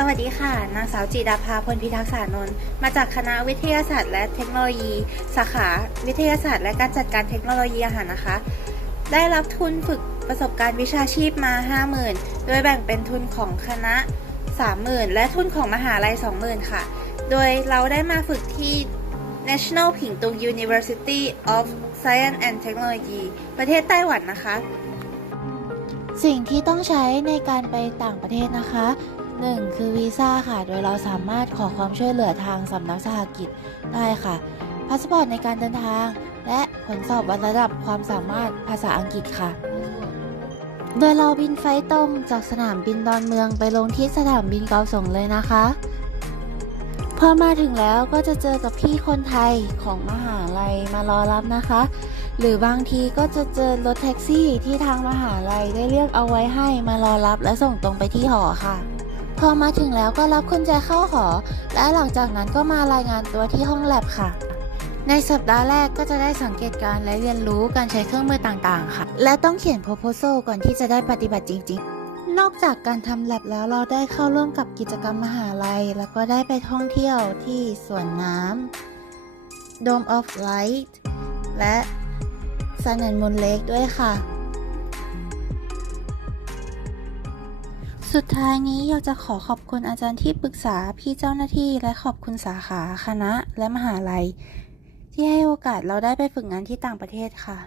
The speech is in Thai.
สวัสดีค่ะ นางสาวจิดาภาพลพิทักษานนท์ มาจากคณะวิทยาศาสตร์และเทคโนโลยี สาขาวิทยาศาสตร์และการจัดการเทคโนโลยีอาหารนะคะ ได้รับทุนฝึกประสบการณ์วิชาชีพมา 50,000 โดยแบ่งเป็นทุนของคณะ 30,000 และทุนของมหาลัย 20,000 ค่ะ โดยเราได้มาฝึกที่ National ผิงตุง University of Science and Technology ประเทศไต้หวันนะคะ สิ่งที่ต้องใช้ในการไปต่างประเทศนะคะ 1. คือวีซ่าค่ะ โดยเราสามารถขอความช่วยเหลือทางสำนักสหกิจได้ค่ะ พาสปอร์ตในการเดินทาง และผลสอบวัดระดับความสามารถภาษาอังกฤษค่ะ โดยเราบินไฟตรงจากสนามบินดอนเมืองไปลงที่สนามบินเกาสงเลยนะคะ พอมาถึงแล้วก็จะเจอกับพี่คนไทยของมหาลัยมารอรับนะคะ หรือบางทีก็จะเจอรถแท็กซี่ที่ทางมหาลัยได้เลือกเอาไว้ให้มารอรับและส่งตรงไปที่หอค่ะ พอมาถึงแล้วก็รับกุญแจเข้าหอ และหลังจากนั้นก็มารายงานตัวที่ห้องแลบค่ะ ในสัปดาห์แรกก็จะได้สังเกตการและเรียนรู้การใช้เครื่องมือต่างๆ ค่ะ และต้องเขียน proposal ก่อนที่จะได้ปฏิบัติจริง ๆนอกจากการทำแลบแล้วเราได้เข้าร่วมกับกิจกรรมมหาลัย แล้วก็ได้ไปท่องเที่ยวที่สวนน้ำ Dome of Light และ Sun and Moon Lake ด้วยค่ะ สุดท้ายนี้อยากจะขอขอบคุณอาจารย์ที่ปรึกษาพี่เจ้าหน้าที่และขอบคุณสาขาคณะและมหาลัย ที่ให้โอกาสเราได้ไปฝึกงานที่ต่างประเทศค่ะ